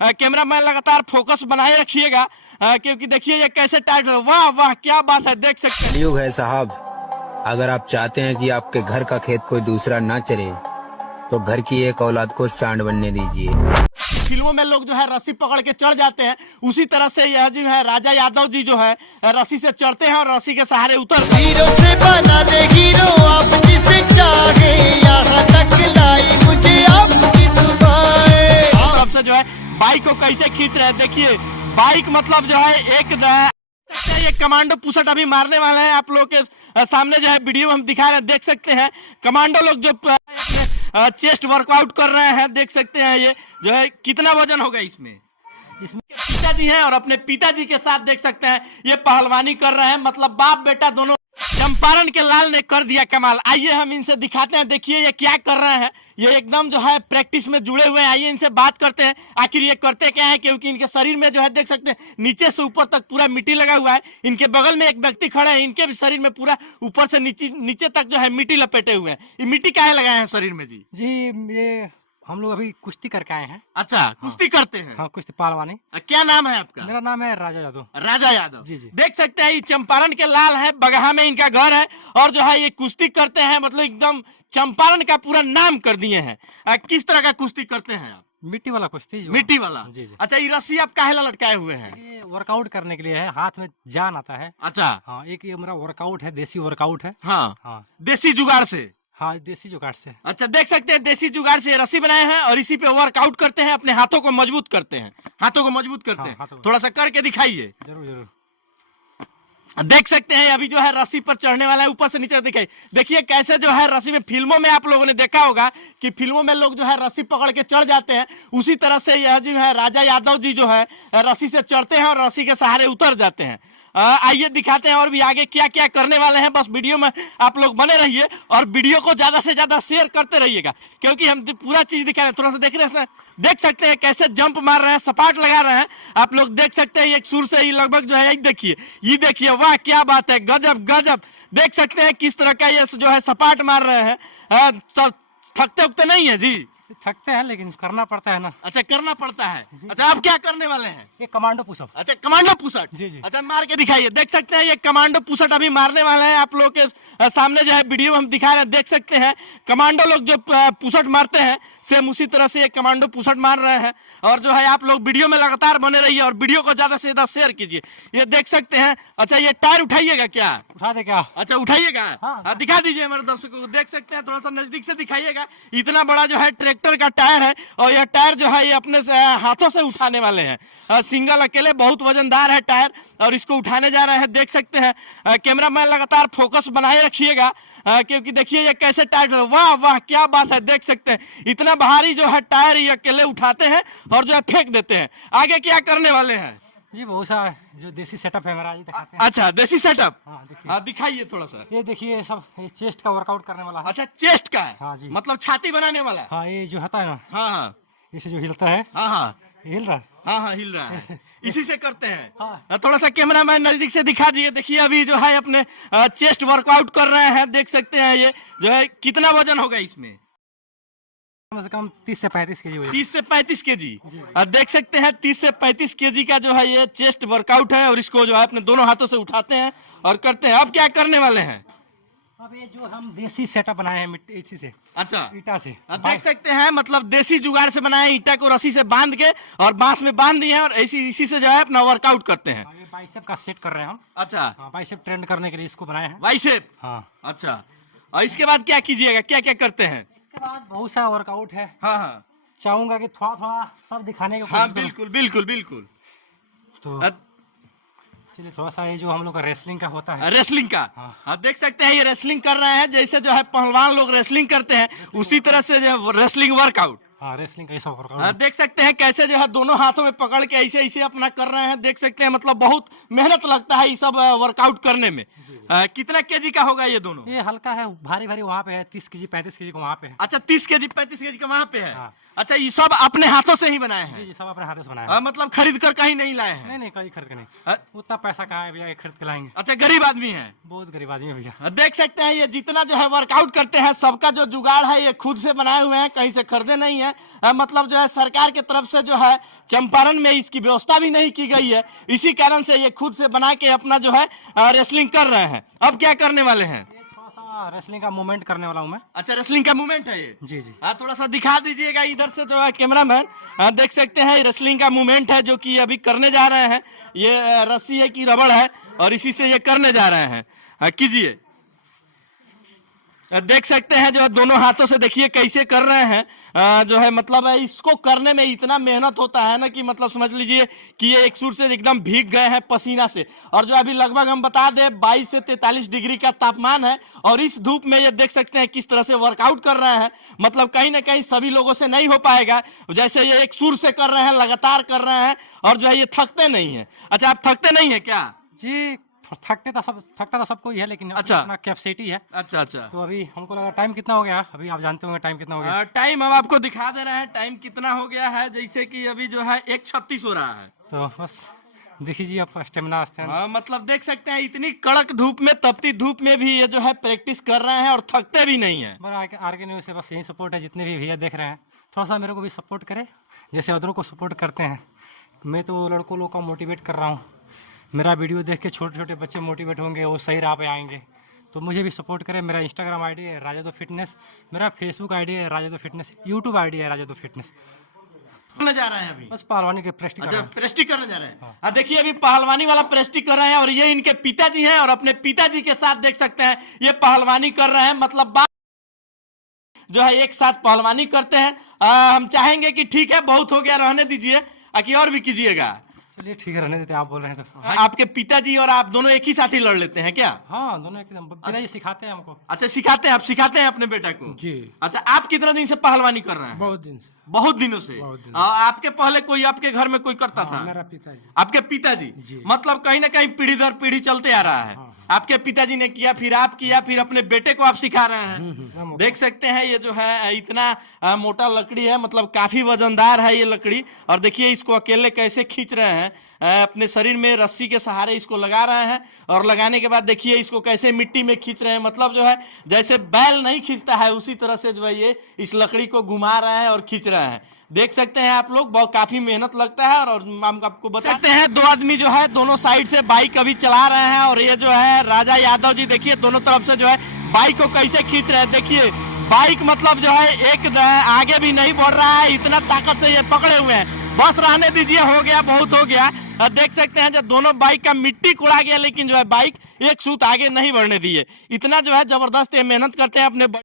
Cameraman लगातार focus बनाए रखिएगा, क्योंकि देखिए ये कैसे टाइट है। वाह वाह क्या बात है, देख सकते हैं। कलयुग है साहब, अगर आप चाहते हैं कि आपके घर का खेत कोई दूसरा ना चरे तो घर की एक औलाद को सांड बनने दीजिए। फिल्मों में लोग जो है रस्सी पकड़ के चढ़ जाते हैं, उसी तरह से यह जो है राजा यादव जी जो है रस्सी से चढ़ते हैं और रस्सी के सहारे उतर। हीरो से बना दे हीरो, आप जिसे चाहे, यहाँ तक लाई मुझे आपकी दुआएं। और अब से जो है बाइक को कैसे खींच रहे हैं, देखिए बाइक मतलब जो है एक ये कमांडो पुशअप अभी मारने वाले हैं। आप लोग के सामने जो है वीडियो हम दिखा रहे हैं, देख सकते हैं कमांडो लोग जो चेस्ट वर्कआउट कर रहे हैं, देख सकते हैं ये जो है कितना वजन होगा इसमें पिताजी हैं और अपने पिताजी के साथ देख सकते हैं ये पहलवानी कर रहे हैं, मतलब बाप बेटा दोनों। चंपारण के लाल ने कर दिया कमाल। आइए हम इनसे दिखाते हैं, देखिए ये क्या कर रहे हैं। ये एकदम जो है प्रैक्टिस में जुड़े हुए हैं। आइए इनसे बात करते हैं आखिर ये करते क्या है, क्योंकि इनके शरीर में जो है देख सकते हैं नीचे से ऊपर तक पूरा मिट्टी लगा हुआ है। इनके बगल में एक व्यक्ति खड़े हैं, इनके भी शरीर में पूरा ऊपर से नीचे तक जो है मिट्टी लपेटे हुए हैं। ये मिट्टी काहे लगाए हैं शरीर में जी? जी ये हम लोग अभी कुश्ती करके आए हैं। अच्छा कुश्ती करते हैं? हाँ कुश्ती पहलवानी। क्या नाम है आपका? मेरा नाम है राजा यादव। राजा यादव जी जी। देख सकते हैं ये चंपारण के लाल है, बगहा में इनका घर है और जो है ये कुश्ती करते हैं, मतलब एकदम चंपारण का पूरा नाम कर दिए हैं। किस तरह का कुश्ती करते हैं आप? मिट्टी वाला कुश्ती जो मिट्टी वाला? जी जी। अच्छा ये रस्सी आप काहे ला लटकाए हुए हैं? ये वर्कआउट करने के लिए है, हाथ में जान आता है। अच्छा हाँ एक ये मेरा वर्कआउट है, देसी वर्कआउट है। हाँ हाँ देसी जुगाड़ से? हाँ देसी जुगाड़ से। अच्छा देख सकते हैं देसी जुगाड़ से रस्सी बनाए हैं और इसी पे वर्कआउट करते हैं, अपने हाथों को मजबूत करते हैं। हाथों को मजबूत करते हाँ, हैं, थोड़ा सा करके दिखाइए। जरूर जरूर। देख सकते हैं अभी जो है रस्सी पर चढ़ने वाला है, ऊपर से नीचे दिखाई। देखिए कैसे जो है रस्सी में, फिल्मों में आप लोगों ने देखा होगा कि फिल्मों में लोग जो है रस्सी पकड़ के चढ़ जाते हैं, उसी तरह से यह जो है राजा यादव जी जो है रस्सी से चढ़ते हैं और रस्सी के सहारे उतर जाते हैं। आइए दिखाते हैं और भी आगे क्या क्या करने वाले हैं। बस वीडियो में आप लोग बने रहिए और वीडियो को ज्यादा से ज्यादा शेयर करते रहिएगा, क्योंकि हम पूरा चीज दिखा रहे हैं। थोड़ा सा देख रहे हैं, देख सकते हैं कैसे जंप मार रहे हैं, सपाट लगा रहे हैं। आप लोग देख सकते हैं एक सुर से ही लगभग जो है देखिए, ये देखिए वाह क्या बात है, गजब गजब। देख सकते हैं किस तरह का ये जो है सपाट मार रहे हैं। थकते उकते नहीं है जी? थकते हैं लेकिन करना पड़ता है ना। अच्छा करना पड़ता है। अच्छा आप क्या करने वाले हैं? ये कमांडो पुशअप। अच्छा कमांडो पुशअप? जी जी। अच्छा मार के दिखाइए। देख सकते हैं ये कमांडो पुशअप अभी मारने वाले हैं। आप लोग के सामने जो है वीडियो हम दिखा रहे हैं, देख सकते हैं कमांडो लोग जो पुशअप मारते हैं सेम उसी तरह से ये कमांडो पुशअप मार रहे हैं। और जो है आप लोग वीडियो में लगातार बने रहिए और वीडियो को ज्यादा से ज्यादा शेयर कीजिए। ये देख सकते हैं। अच्छा ये टायर उठाइएगा क्या? उठा दे क्या? अच्छा उठाइएगा। हाँ। दिखा दीजिए हमारे दर्शकों को। देख सकते हैं थोड़ा सा नजदीक से दिखाइएगा। इतना बड़ा जो है ट्रैक्टर का टायर है और यह टायर जो है ये अपने से हाथों से उठाने वाले हैं। सिंगल अकेले बहुत वजनदार है टायर और इसको उठाने जा रहे हैं। देख सकते हैं कैमरामैन लगातार फोकस बनाए रखिएगा, क्योंकि देखिए ये कैसे टायर है। वाह वाह क्या बात है, देख सकते हैं इतना भारी जो है टायर ये अकेले उठाते हैं और जो है फेंक देते हैं। आगे क्या करने वाले हैं जी? बहुत सा जो देसी सेटअप है मेरा, ये दिखाते हैं। अच्छा देसी सेटअप? हाँ देखिए। हाँ दिखाइए थोड़ा सा। ये देखिए सब ये चेस्ट का वर्कआउट करने वाला है। अच्छा चेस्ट का है? हाँ जी। मतलब छाती बनाने वाला है? हाँ ये जो होता है ना, हाँ हाँ इसे जो हिलता है, हाँ हाँ हिल रहा है। हाँ हाँ हिल रहा है, इसी से करते हैं। हाँ। थोड़ा सा कैमरामैन नजदीक से दिखा दिए। देखिए अभी जो है अपने चेस्ट वर्कआउट कर रहे हैं, देख सकते हैं ये जो है कितना वजन होगा इसमें? कम से कम 30 से 35 केजी। 30 से 35 केजी। देख सकते हैं 30 से 35 केजी का जो है ये चेस्ट वर्कआउट है और इसको जो है अपने दोनों हाथों से उठाते हैं और करते हैं। अब क्या करने वाले हैं? अब ये जो हम देसी सेटअप बनाए हैं मिट्टी इसी से, अच्छा ईटा से। देख सकते हैं मतलब देसी जुगाड़ से बनाए, ईटा को रस्सी से बांध के और बांस में बांध दिए हैं और इसी से जो है अपना वर्कआउट करते हैं। ये बाइसेप का सेट कर रहे हैं हम। अच्छा हाँ बाइसेप ट्रेंड करने के लिए इसको बनाए हैं। बाइसेप? हाँ। अच्छा और इसके बाद क्या कीजिएगा, क्या क्या करते हैं? इसके बाद बहुत सा वर्कआउट है। हाँ हाँ चाहूंगा कि थोड़ा थोड़ा सब दिखाने की हाँ कोशिश करूं। बिल्कुल बिल्कुल बिल्कुल। तो चलिए थोड़ा सा ये जो हम लोग का रेसलिंग का होता है। रेसलिंग का? हाँ। हाँ देख सकते हैं ये रेसलिंग कर रहे हैं, जैसे जो है पहलवान लोग रेसलिंग करते हैं उसी तरह से जो है रेसलिंग वर्कआउट। हाँ रेसलिंग का ऐसा वर्कआउट। हाँ देख सकते हैं कैसे जो है दोनों हाथों में पकड़ के ऐसे ऐसे अपना कर रहे हैं। देख सकते हैं मतलब बहुत मेहनत लगता है ये सब वर्कआउट करने में। कितना केजी का होगा ये दोनों? ये हल्का है, भारी भारी वहाँ पे है, 30 केजी 35 केजी का वहाँ पे है। अच्छा 30 केजी 35 केजी का वहाँ पे है। हाँ। अच्छा, ये सब अपने हाथों से ही बनाए जी हैं? जी, सब अपने हाथों से बनाया है। मतलब खरीद कर कहीं नहीं लाए हैं? नहीं नहीं, कहीं खरीद के नहीं, अ- उतना पैसा कहाँ है भैया कि खरीद के लाएंगे। अच्छा, गरीब आदमी हैं? बहुत गरीब आदमी है भैया। देख सकते हैं ये जितना जो है वर्कआउट करते हैं, सबका जो जुगाड़ है ये खुद से बनाए हुए हैं, कहीं से खरीदे नहीं है। मतलब जो है सरकार की तरफ से जो है चंपारण में इसकी व्यवस्था भी नहीं की गई है, इसी कारण से ये खुद से बना के अपना जो है रेसलिंग कर रहे हैं। अब क्या करने वाले हैं? ये थोड़ा सा रेसलिंग का मूवमेंट करने वाला हूँ मैं। अच्छा, रेसलिंग का मूवमेंट है ये? जी जी। हाँ, थोड़ा सा दिखा दीजिएगा इधर से जो है कैमरामैन। देख सकते हैं रेसलिंग का मूवमेंट है जो कि अभी करने जा रहे हैं। ये रस्सी है कि रबड़ है और इसी से ये करने जा रहे हैं। कीजिए। देख सकते हैं जो है दोनों हाथों से देखिए कैसे कर रहे हैं। जो है मतलब है इसको करने में इतना मेहनत होता है ना कि मतलब समझ लीजिए कि ये एक सुर से एकदम भीग गए हैं पसीना से। और जो अभी लगभग हम बता दें 22 से 43 डिग्री का तापमान है और इस धूप में ये देख सकते हैं किस तरह से वर्कआउट कर रहे हैं। मतलब कहीं ना कहीं सभी लोगों से नहीं हो पाएगा, जैसे ये एक सुर से कर रहे हैं, लगातार कर रहे हैं और जो है ये थकते नहीं है। अच्छा, आप थकते नहीं है क्या? जी, थकता तो सबको ही है, लेकिन अच्छा। अपना कैपेसिटी है। अच्छा अच्छा। तो अभी हमको लगा टाइम कितना हो गया, अभी आप जानते होंगे टाइम कितना हो गया। टाइम हम आपको दिखा दे रहे हैं, टाइम कितना हो गया है। जैसे कि अभी जो है 1:36 हो रहा है। तो बस देख लीजिए आप स्टेमिना मतलब देख सकते हैं इतनी कड़क धूप में, तपती धूप में भी ये जो है प्रैक्टिस कर रहे हैं और थकते भी नहीं है। आर के न्यूज़ से बस यही सपोर्ट है, जितने भी भैया देख रहे हैं थोड़ा सा मेरे को भी सपोर्ट करें जैसे अदरों को सपोर्ट करते हैं। मैं तो लड़कों लोग का मोटिवेट कर रहा हूँ, मेरा वीडियो देख के छोटे छोटे बच्चे मोटिवेट होंगे, वो सही राह पे आएंगे। तो मुझे भी सपोर्ट करें। मेरा इंस्टाग्राम आईडी है राजादो फिटनेस, मेरा फेसबुक आईडी है राजादो फिटनेस, यूट्यूब आईडी है राजादो फिटनेस। करने जा रहे हैं अभी? बस पहलवानी के प्रैक्टिस कर अच्छा, रहे हैं। प्रेस्टिक करने जा रहे हैं। देखिए अभी पहलवानी वाला प्रेस्टिक कर रहे हैं और ये इनके पिताजी हैं और अपने पिताजी के साथ देख सकते हैं ये पहलवानी कर रहे हैं। मतलब जो है एक साथ पहलवानी करते हैं। हम चाहेंगे कि ठीक है बहुत हो गया, रहने दीजिए, कि और भी कीजिएगा। चलिए ठीक है, रहने देते हैं, आप बोल रहे हैं तो। आपके पिताजी और आप दोनों एक ही साथ ही लड़ लेते हैं क्या? हाँ, दोनों एकदम पिताजी सिखाते हैं हमको। अच्छा, सिखाते हैं आप? सिखाते हैं अपने बेटा को? जी। अच्छा, आप कितना दिन से पहलवानी कर रहे हैं? बहुत दिन से। बहुत दिनों से। आपके पहले कोई आपके घर में कोई करता था? मेरा पिताजी। आपके पिताजी? मतलब कहीं ना कहीं पीढ़ी दर पीढ़ी चलते आ रहा है। आपके पिताजी ने किया, फिर आप किया, फिर अपने बेटे को आप सिखा रहे हैं। देख सकते हैं ये जो है इतना मोटा लकड़ी है, मतलब काफी वजनदार है ये लकड़ी। और देखिए इसको अकेले कैसे खींच रहे हैं, अपने शरीर में रस्सी के सहारे इसको लगा रहे हैं और लगाने के बाद देखिए इसको कैसे मिट्टी में खींच रहे हैं। मतलब जो है जैसे बैल नहीं खींचता है उसी तरह से जो है ये इस लकड़ी को घुमा रहे हैं और खींच रहे हैं। देख सकते हैं आप लोग, बहुत काफी मेहनत लगता है। और हम आपको बता सकते हैं दो आदमी जो है दोनों साइड से बाइक अभी चला रहे हैं और ये जो है राजा यादव जी देखिए दोनों तरफ से जो है बाइक को कैसे खींच रहे हैं। देखिए बाइक मतलब जो है एक आगे भी नहीं बढ़ रहा है, इतना ताकत से ये पकड़े हुए हैं। बस रहने दीजिए, हो गया, बहुत हो गया। देख सकते हैं जब दोनों बाइक का मिट्टी कुड़ा गया, लेकिन जो है बाइक एक सूत आगे नहीं बढ़ने दिए। इतना जो है जबरदस्त ये मेहनत करते हैं अपने